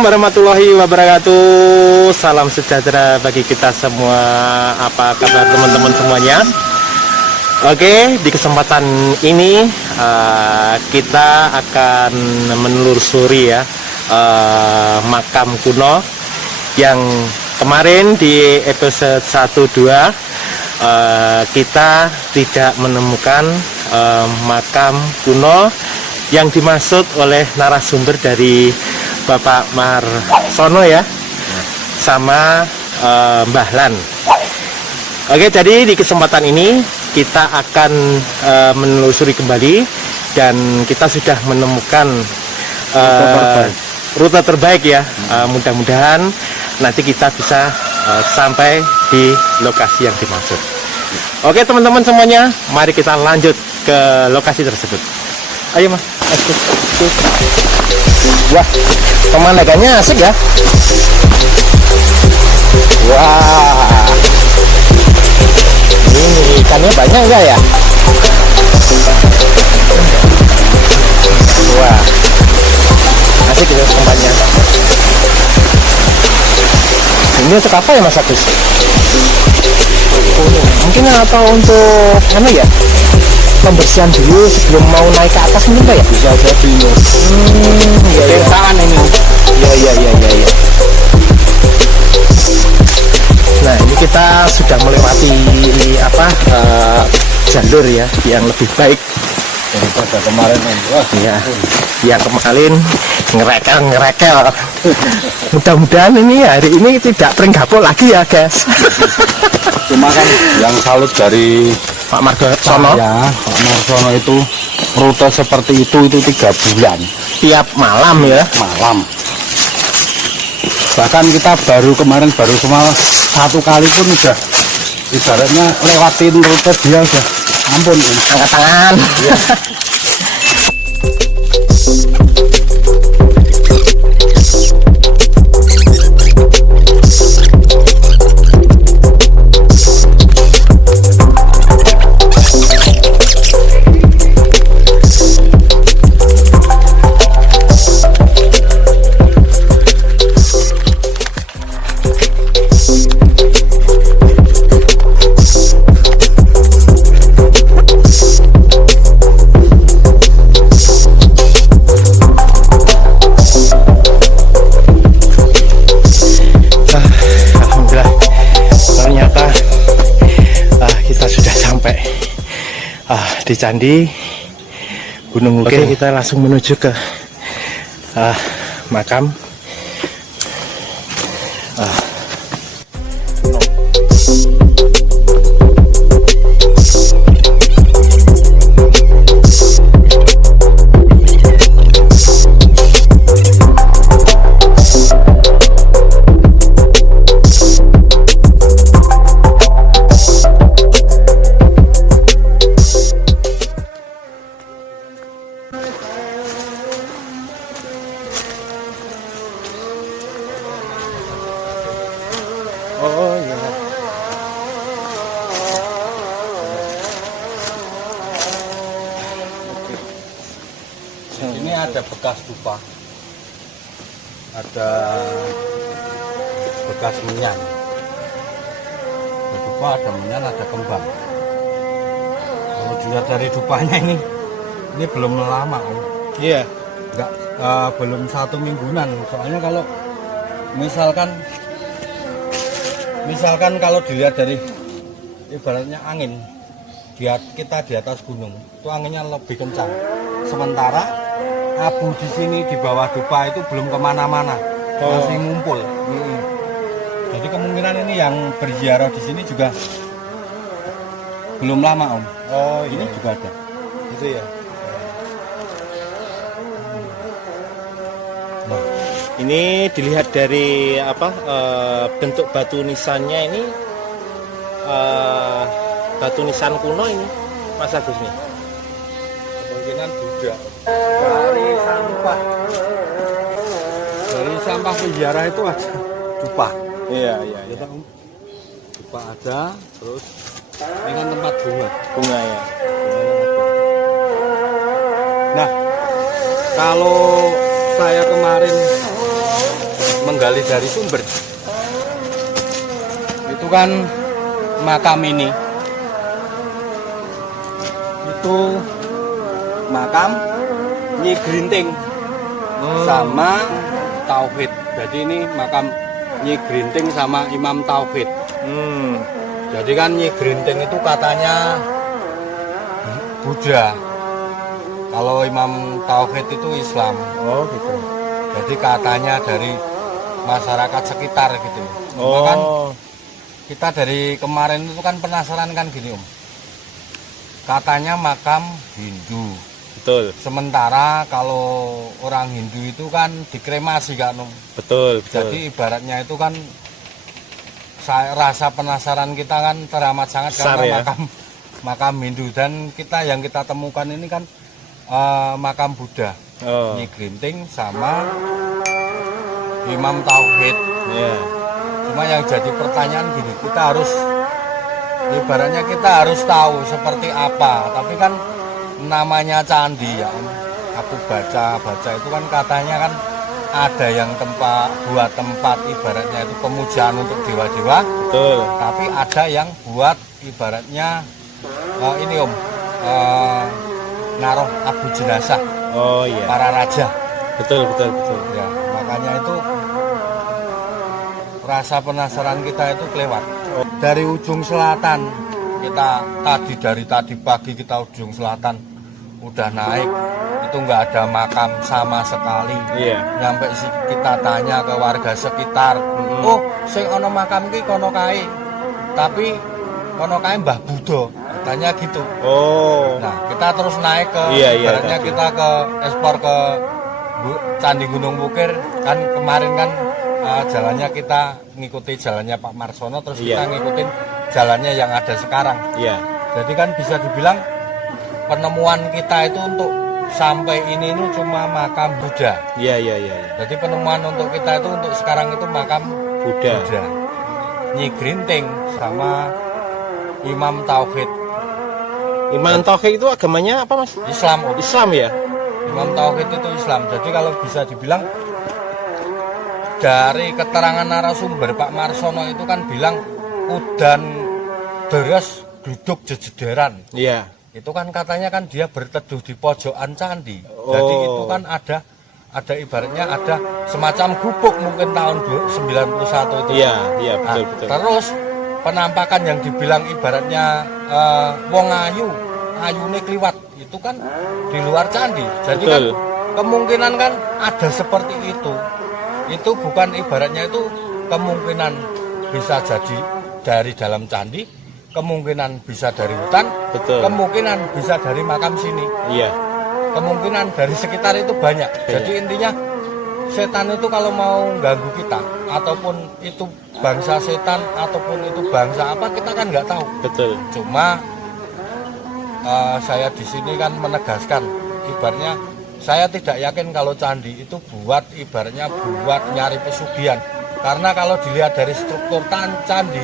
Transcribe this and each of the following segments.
Assalamualaikum warahmatullahi wabarakatuh. Salam sejahtera bagi kita semua. Apa kabar teman-teman semuanya? Oke, di kesempatan ini kita akan menelusuri ya makam kuno yang kemarin di episode 1-2 kita tidak menemukan makam kuno yang dimaksud oleh narasumber dari Bapak Marsono ya, sama Mbah Lan. Oke, jadi di kesempatan ini kita akan menelusuri kembali dan kita sudah menemukan rute terbaik ya. Mudah-mudahan nanti kita bisa sampai di lokasi yang dimaksud. Oke teman-teman semuanya, mari kita lanjut ke lokasi tersebut. Ayo mas. Wah, pemandangannya asik ya. Wah, ini ikannya banyak enggak ya? Wah, asik gitu tempatnya. Ini untuk apa ya Mas Agus? Mungkin atau untuk apa ya? Pembersihan dulu sebelum mau naik ke atas mungkin ya? Bisa jadi ya. Petaan ini. Ya. Nah, ini kita sudah melewati jalur ya yang lebih baik daripada kemarin. Wah, iya. Yang kemarin ngerekel. Mudah-mudahan ini hari ini tidak peringgapul lagi ya, guys. Cuma kan yang salut dari Pak Marsono ya, Pak Marsono itu rute seperti itu 3 bulan tiap malam ya, malam. Bahkan kita baru semua 1 kali pun udah ibaratnya lewatin rute dia udah ampun, angkat tangan ya. Di Candi Gunung Uke. Oke, kita langsung menuju ke makam ini ada bekas dupa, ada bekas menyan. Ada dupa, ada menyan, ada kembang. Kalau dilihat dari dupanya ini belum lama. Iya. Enggak, belum 1 mingguan. Soalnya kalau misalkan kalau dilihat dari ibaratnya angin, kita di atas gunung itu anginnya lebih kencang. Sementara abu di sini di bawah dupa itu belum kemana-mana, masih ngumpul. Jadi kemungkinan ini yang berziarah di sini juga belum lama Om. Oh ini iya. Juga ada. Itu ya. Nah, ini dilihat dari bentuk batu nisannya ini batu nisan kuno ini Mas Agus nih. kemungkinan Buddha dari sampah penjara itu ada dupa. Iya. Dupa ada, terus ini kan tempat bunga ya. Nah, kalau saya kemarin menggali dari sumber. Itu kan makam ini. Itu makam Nyi Grinting sama Tauhid. Jadi ini makam Nyi Grinting sama Imam Tauhid. Jadi kan Nyi Grinting itu katanya Buddha. Kalau Imam Tauhid itu Islam. Oh gitu. Jadi katanya dari masyarakat sekitar gitu. Oh. Kan kita dari kemarin itu kan penasaran kan gini Om. Katanya makam Hindu. Betul. Sementara kalau orang Hindu itu kan dikremasi kan Om. Betul. Jadi ibaratnya itu kan rasa penasaran kita kan teramat sangat Besar, karena ya? makam Hindu, dan yang kita temukan ini kan makam Buddha. Nyi Grinting sama Imam Tauhid. Iya. Cuma yang jadi pertanyaan gini, kita harus ibaratnya kita harus tahu seperti apa. Tapi kan namanya candi ya Om. Aku baca itu kan katanya kan ada yang buat tempat ibaratnya itu pemujaan untuk dewa-dewa. Betul. Tapi ada yang buat ibaratnya ini Om, naruh abu jenazah. Oh iya. Para raja. Betul. Ya, makanya itu rasa penasaran kita itu kelewat. Dari ujung selatan kita dari tadi pagi kita ujung selatan udah naik, itu nggak ada makam sama sekali. Iya. Nyampe kita tanya ke warga sekitar, oh sing ono makam ki kono kae, tapi kono kae Mbah Buddha, katanya gitu. Oh. Nah kita terus naik ke, ibaratnya kita ke ekspor ke Candi Gunung Wukir kan kemarin kan jalannya kita ngikuti jalannya Pak Marsono, terus kita ngikutin jalannya yang ada sekarang. Iya. Jadi kan bisa dibilang penemuan kita itu untuk sampai ini cuma makam Buddha. Iya. Jadi penemuan untuk kita itu untuk sekarang itu makam Buddha. Nyi Grinting sama Imam Tauhid. Imam Tauhid itu agamanya apa Mas? Islam Om. Islam ya? Imam Tauhid itu Islam. Jadi kalau bisa dibilang dari keterangan narasumber Pak Marsono itu kan bilang udan deres duduk jejederan. Iya. Itu kan katanya kan dia berteduh di pojokan candi. Jadi itu kan ada ibaratnya ada semacam gubuk mungkin tahun 91 itu. Iya, betul. Terus penampakan yang dibilang ibaratnya wong ayune kliwat itu kan di luar candi. Jadi betul. Kan kemungkinan kan ada seperti itu. Itu bukan ibaratnya itu kemungkinan bisa jadi dari dalam candi, kemungkinan bisa dari hutan, betul. Kemungkinan bisa dari makam sini. Iya. Kemungkinan dari sekitar itu banyak. Jadi intinya setan itu kalau mau ganggu kita, ataupun itu bangsa setan ataupun itu bangsa apa, kita kan nggak tahu. Betul. Cuma saya di sini kan menegaskan, ibaratnya saya tidak yakin kalau candi itu ibaratnya buat nyari pesugihan. Karena kalau dilihat dari struktur candi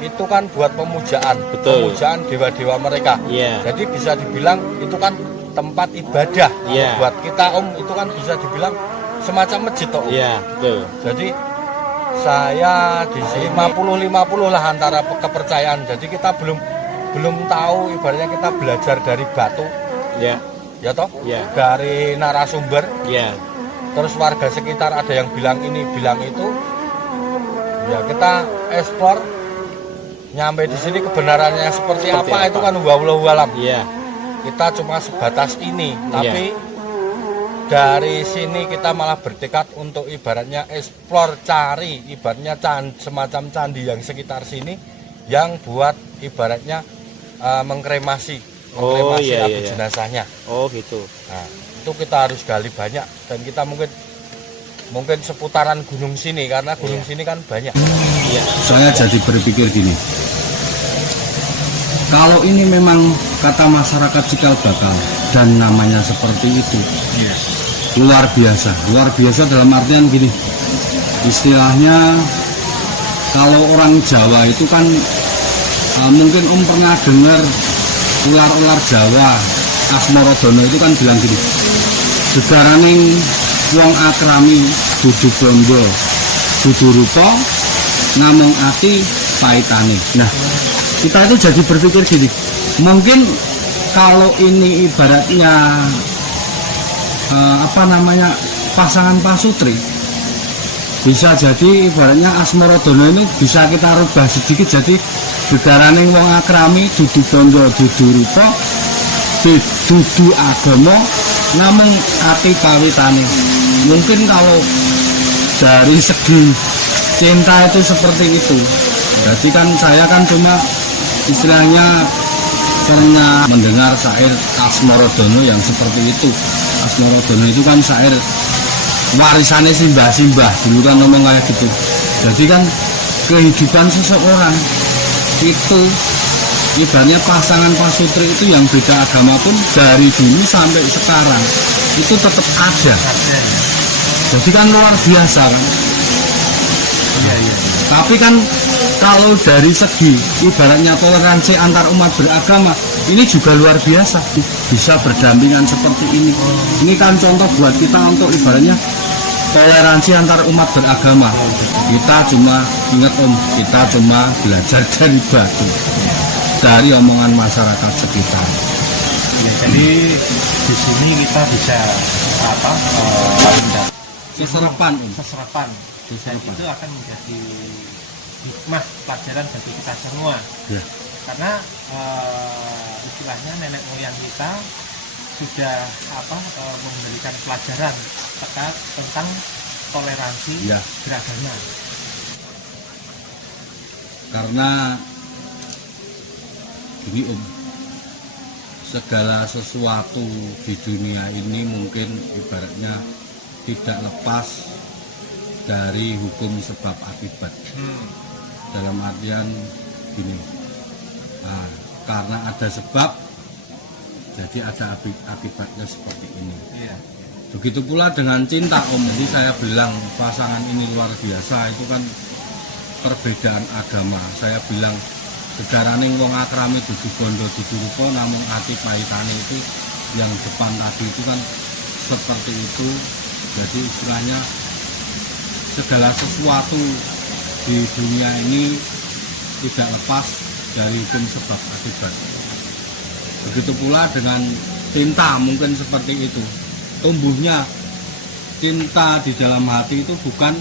itu kan buat pemujaan, betul. Pemujaan dewa-dewa mereka. Yeah. Jadi bisa dibilang itu kan tempat ibadah. Yeah. Buat kita Om itu kan bisa dibilang semacam masjid Om. Iya, betul. Jadi saya di sini 50-50 lah antara kepercayaan. Jadi kita belum tahu, ibaratnya kita belajar dari batu. Iya. Ya toh? Iya. Dari narasumber. Iya. Terus warga sekitar ada yang bilang ini, bilang itu. Ya kita eksplor, nyampe di sini kebenarannya seperti apa itu kan wallahu alam. Iya. Kita cuma sebatas ini, tapi dari sini kita malah bertekad untuk ibaratnya eksplor, cari ibaratnya semacam candi yang sekitar sini yang buat ibaratnya mengkremasi abu jenazahnya. Oh gitu. Nah, itu kita harus gali banyak, dan kita mungkin seputaran gunung sini karena gunung sini kan banyak. Iya. Saya jadi berpikir gini, kalau ini memang kata masyarakat cikal bakal dan namanya seperti itu, luar biasa dalam artian gini, istilahnya kalau orang Jawa itu kan mungkin pernah dengar ular-ular Jawa, Asmorodono itu kan bilang gini, gegaraning wong akrami dudu bondo, dudu rupa namung ati paitane. Nah, kita itu jadi berpikir gini, mungkin kalau ini ibaratnya pasangan pasutri, bisa jadi ibaratnya Asmaradono ini bisa kita rubah sedikit jadi gegaraning wong akrami dudu bondo dudu rupa dudu agama namung ati pawitane. Mungkin kalau dari segi cinta itu seperti itu. Jadi kan saya kan cuma istilahnya pernah mendengar syair Asmaradono yang seperti itu. Asmaradono itu kan syair warisannya simbah-simbah dulu kan ngomong kayak gitu. Jadi kan kehidupan seseorang itu ibaratnya pasangan pasutri itu yang beda agama pun dari dulu sampai sekarang itu tetap ada. Jadi kan luar biasa kan. Tapi kan kalau dari segi ibaratnya toleransi antar umat beragama ini juga luar biasa, bisa berdampingan seperti ini. Ini kan contoh buat kita untuk ibaratnya toleransi antar umat beragama. Kita cuma ingat kita cuma belajar dari batu, dari omongan masyarakat sekitar. Ya, jadi di sini kita bisa seserapan. Dan itu akan menjadi hikmah pelajaran bagi kita semua. Ya. Karena istilahnya nenek moyang kita sudah memberikan pelajaran tentang toleransi beragama. Karena gini segala sesuatu di dunia ini mungkin ibaratnya tidak lepas dari hukum sebab akibat. Dalam artian gini, karena ada sebab jadi ada akibatnya seperti ini. Begitu pula dengan cinta Jadi saya bilang pasangan ini luar biasa, itu kan perbedaan agama. Saya bilang gegaraning wong akrami dudu bondo dudu rupa namung ati paitane, itu yang depan tadi itu kan seperti itu. Jadi istilahnya segala sesuatu di dunia ini tidak lepas dari hukum sebab akibat. Begitu pula dengan cinta, mungkin seperti itu. Tumbuhnya cinta di dalam hati itu bukan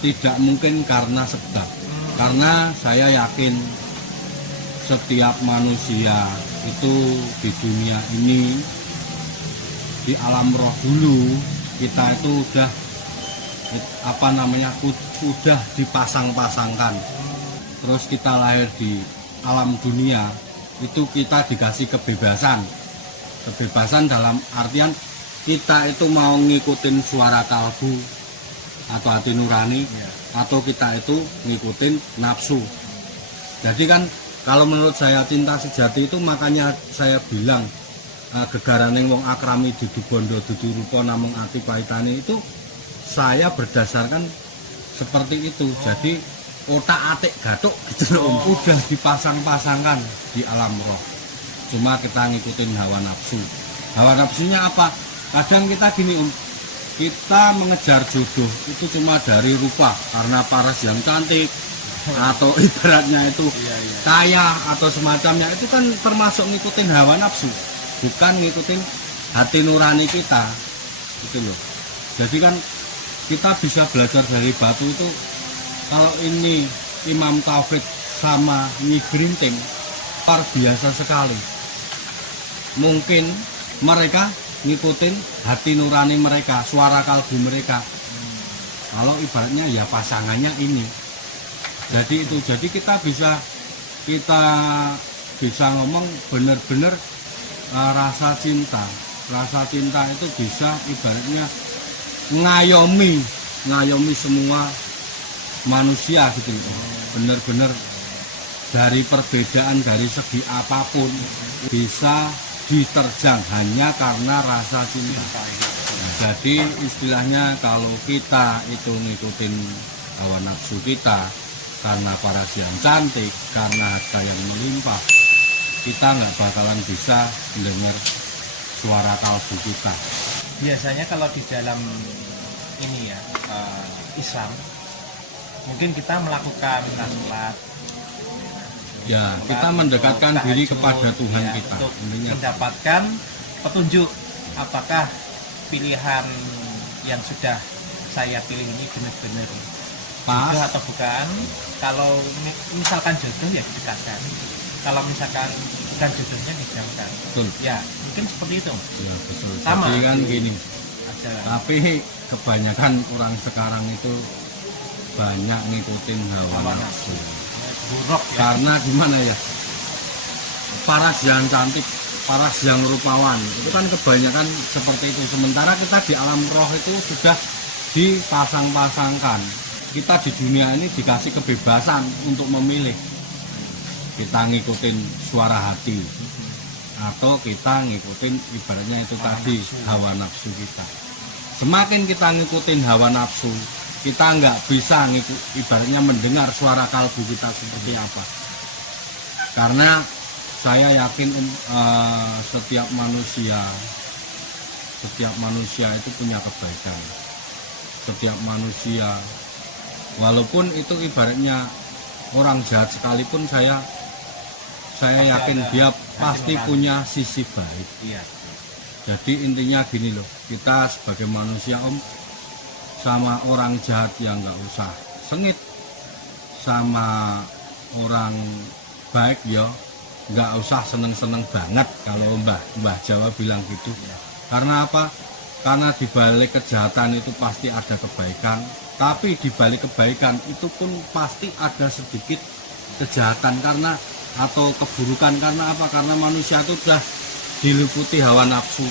tidak mungkin karena sebab. Karena saya yakin setiap manusia itu di dunia ini, di alam roh dulu, kita itu udah udah dipasang-pasangkan. Terus kita lahir di alam dunia, itu kita dikasih kebebasan dalam artian kita itu mau ngikutin suara kalbu atau hati nurani, atau kita itu ngikutin nafsu. Jadi kan kalau menurut saya cinta sejati itu, makanya saya bilang gegaraning wong akrami dudu bondo dudu rupa namung ati paitane, itu saya berdasarkan seperti itu. Jadi otak atik gatuk gitu loh, udah dipasang-pasangkan di alam roh. Cuma kita ngikutin hawa nafsu. Hawa nafsunya apa? Kadang kita gini kita mengejar jodoh itu cuma dari rupa, karena paras yang cantik atau ibaratnya itu kaya atau semacamnya, itu kan termasuk ngikutin hawa nafsu, bukan ngikutin hati nurani kita gitu loh. Jadi kan kita bisa belajar dari batu itu. Kalau ini Imam Taufik sama Nyi Grinting luar biasa sekali. Mungkin mereka ngikutin hati nurani mereka, suara kalbu mereka. Kalau ibaratnya ya pasangannya ini. Jadi itu, jadi kita bisa ngomong benar-benar rasa cinta. Rasa cinta itu bisa ibaratnya ngayomi semua manusia gitu. Benar-benar dari perbedaan dari segi apapun bisa diterjang hanya karena rasa cinta. Jadi istilahnya kalau kita itu ngikutin hawa nafsu kita karena paras yang cantik, karena harta yang melimpah, kita nggak bakalan bisa mendengar suara kalbu kita. Biasanya kalau di dalam ini ya Islam, mungkin kita melakukan sholat Ya, kita mendekatkan tahajud, diri kepada Tuhan ya, kita. untuk Intinya mendapatkan petunjuk apakah pilihan yang sudah saya pilih ini benar-benar pas. jodoh atau bukan. Kalau misalkan jodoh ya didekatkan, kalau misalkan bukan jodohnya dijauhkan. Betul. Ya mungkin seperti itu Ya, betul. Sama. Jadi kan gini. aja. Tapi kebanyakan orang sekarang itu banyak ngikutin hawa Hawa nafsu. Buruk ya. Karena gimana ya? Paras yang cantik, paras yang rupawan, itu kan kebanyakan seperti itu. Sementara kita di alam roh itu sudah dipasang-pasangkan. Kita di dunia ini dikasih kebebasan untuk memilih. Kita ngikutin suara hati, atau kita ngikutin ibaratnya itu tadi hawa nafsu kita. Semakin kita ngikutin hawa nafsu, kita nggak bisa ibaratnya mendengar suara kalbu kita seperti apa. Karena saya yakin setiap manusia itu punya kebaikan. Setiap manusia, walaupun itu ibaratnya orang jahat sekalipun, saya yakin dia pasti punya sisi baik. Iya. Jadi intinya gini loh, kita sebagai manusia sama orang jahat yang nggak usah sengit, sama orang baik ya nggak usah seneng-seneng banget kalau Mbah Jawa bilang gitu. Karena apa? Karena di balik kejahatan itu pasti ada kebaikan, tapi di balik kebaikan itu pun pasti ada sedikit kejahatan atau keburukan. Karena apa? Karena manusia itu sudah diliputi hawa nafsu.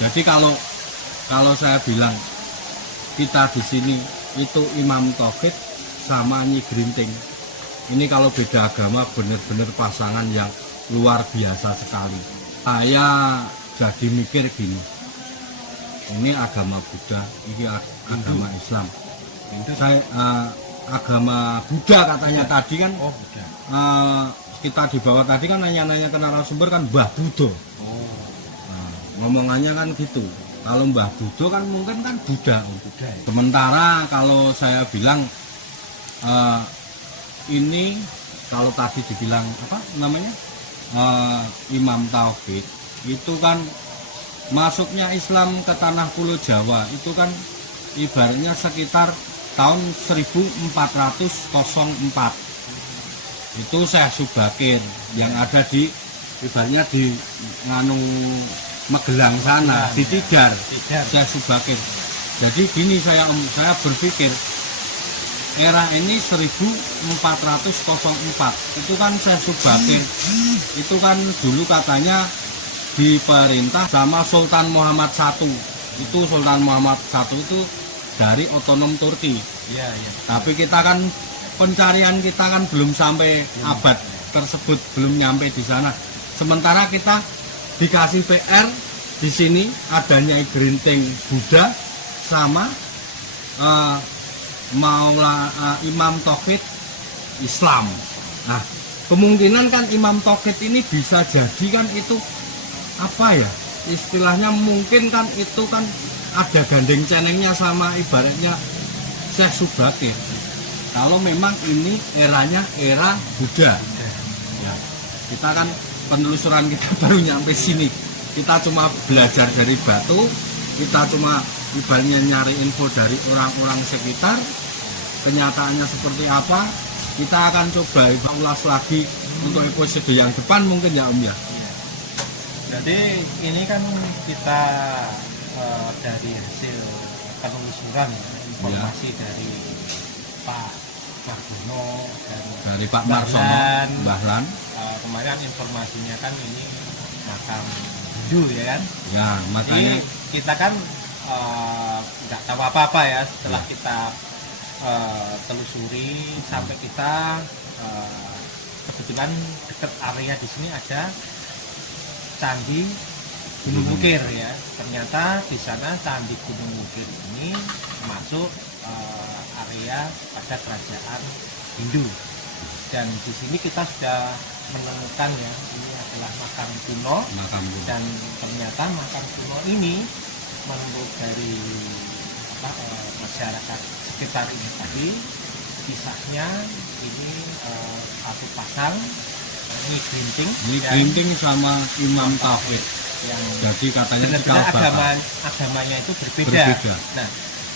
Jadi kalau saya bilang kita di sini itu Imam Tauhid sama Nyi Grinting, ini kalau beda agama benar-benar pasangan yang luar biasa sekali. Saya jadi mikir gini, ini agama Buddha, ini agama Islam. Saya agama Buddha katanya tadi kan. Oh, Buddha. Kita di bawah tadi kan nanya-nanya ke narasumber kan Mbah Buddha. Nah, ngomongannya kan gitu. Kalau Mbah Buddha kan mungkin kan Buddha. Sementara kalau saya bilang ini kalau tadi dibilang apa namanya Imam Tauhid itu kan masuknya Islam ke tanah Pulau Jawa itu kan ibaratnya sekitar tahun 1404. Itu Syekh Subakir yang ada di ibaratnya di Magelang sana, di Tidar. Syekh Subakir. Jadi gini saya berpikir era ini 1404 itu kan Syekh Subakir itu kan dulu katanya diperintah sama Sultan Muhammad I. Itu Sultan Muhammad I itu dari otonom Turki. Iya. Tapi kita kan pencarian kita kan belum sampai abad tersebut, belum nyampe di sana. Sementara kita dikasih PR di sini adanya Grinting Buddha sama Imam Tauhid Islam. Nah, kemungkinan kan Imam Tauhid ini bisa jadi kan itu apa ya? Istilahnya mungkin kan itu kan ada gandeng cenengnya sama ibaratnya Syekh Subakir. Kalau memang ini eranya era Buddha, ya, kita kan penelusuran kita baru nyampe sini. Kita cuma belajar dari batu, kita cuma ibaratnya nyari info dari orang-orang sekitar. Kenyataannya seperti apa? Kita akan coba ulas lagi untuk episode yang depan mungkin ya Om ya. Jadi ini kan kita dari hasil penelusuran informasi dari Pak Margono dan Dari Pak Marsono, Mbah Lan. Kemarin informasinya kan ini makam Hindu ya kan. Ya, makanya Jadi kita kan nggak tahu apa-apa ya setelah kita telusuri sampai kita kebetulan dekat area di sini ada Candi Gunung Mukir ya. Ternyata di sana Candi Gunung Mukir ini masuk area pada kerajaan Hindu. Dan di sini kita sudah menemukan ya ini adalah makam kuno. Dan ternyata makam kuno ini menurut dari masyarakat sekitar ini tadi. Kisahnya ini satu pasang Nyi Grinting sama Imam Taufik. yang Jadi katanya benar-benar cikal bakal. agamanya itu berbeda. Berbeda. Nah,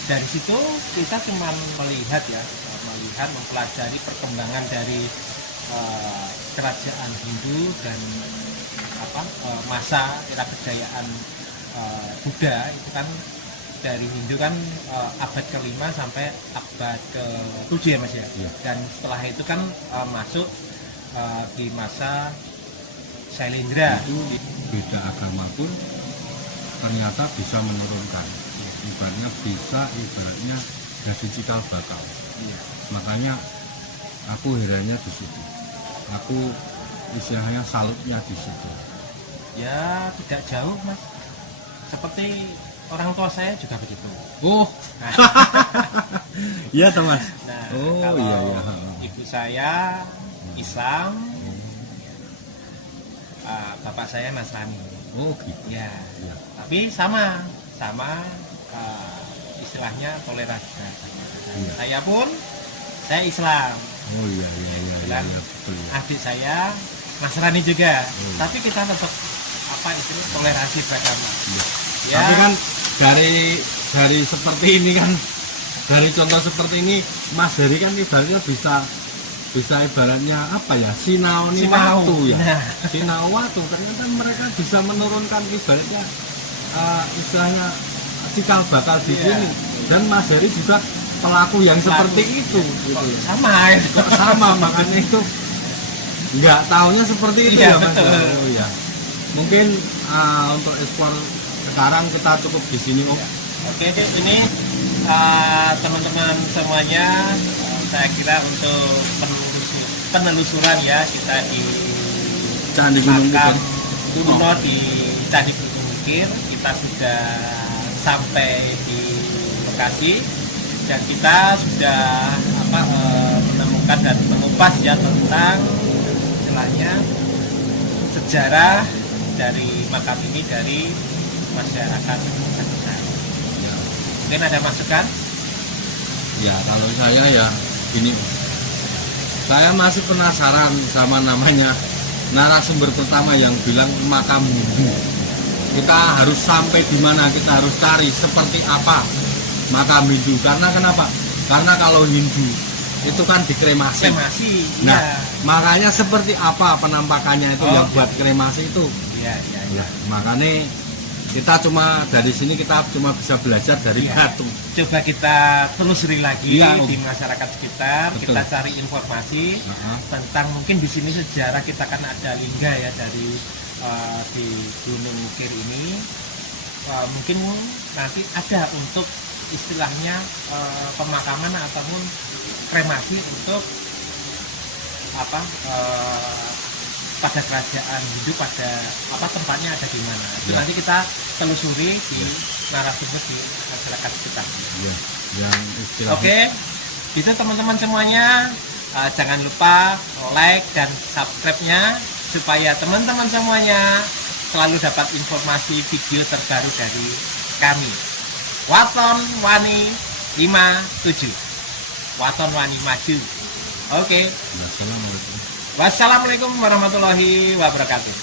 dari situ kita cuma melihat mempelajari perkembangan dari kerajaan Hindu dan masa era kejayaan Buddha itu kan dari Hindu kan abad ke-5 sampai abad ke-7 ya Mas ya. Iya. Dan setelah itu kan masuk di masa Sailendra. Itu beda agama pun ternyata bisa menurunkan. Ibaratnya jadi cikal bakal. Iya. Makanya aku herannya di situ. Aku istilahnya salutnya di situ. Ya tidak jauh Mas. Seperti orang tua saya juga begitu. Oh, Nah, iya Mas. nah, Oh kalau iya. ibu saya Islam, bapak saya Nasrani. Oh gitu. Ya, Iya. tapi sama istilahnya toleransi. Iya. Saya Islam. Oh iya Dan betul. adik saya Nasrani juga. Oh. Tapi kita tetap toleransi beragama. Iya. Ya, Tapi kan dari seperti ini kan, dari contoh seperti ini Mas Heri kan ibaratnya bisa ibaratnya apa ya, sinau waktu ya. Nah. Sinau waktu ternyata mereka bisa menurunkan ibaratnya istilahnya cikal bakal di Iya. sini. Dan Mas Heri juga pelaku yang seperti itu gitu kok ya. sama itu. Kok sama, makanya itu nggak taunya seperti itu Iya, ya Mas. betul. Oh, ya. Mungkin untuk ekspor sekarang kita cukup di sini Om. Oke, ini teman-teman semuanya, saya kira untuk penelusuran ya kita di Candi Gunung makam Bukit. kuno di Candi Gunung Bukit, kita sudah sampai di lokasi dan kita sudah menemukan dan mengupas ya tentang istilahnya sejarah dari makam ini dari masyarakat sekitar. Ya. Mungkin ada masukan? Ya kalau saya ya gini, saya masih penasaran sama namanya narasumber pertama yang bilang makam Hindu. Kita harus sampai di mana, kita harus cari seperti apa makam Hindu. Karena kenapa? Karena kalau Hindu itu kan dikremasi. Kremasi. Nah, Iya. makanya seperti apa penampakannya itu yang buat kremasi itu. Iya. Ya, makanya kita cuma dari sini kita cuma bisa belajar dari Iya. batu. Coba kita telusuri lagi Iya, Om. di masyarakat sekitar, Betul. kita cari informasi tentang mungkin di sini sejarah kita kan ada lingga ya dari di Gunung Bukit ini. Mungkin nanti ada untuk istilahnya pemakaman ataupun kremasi untuk pada kerajaan hidup pada tempatnya ada di mana. Itu Ya. nanti kita telusuri di narasumber di masyarakat sekitar. Ya, yang istilahnya. Oke, itu teman-teman semuanya jangan lupa like dan subscribe-nya supaya teman-teman semuanya selalu dapat informasi video terbaru dari kami. Waton Wani 57. Waton Wani Maju. Oke. Ya, assalamualaikum. Wassalamualaikum warahmatullahi wabarakatuh.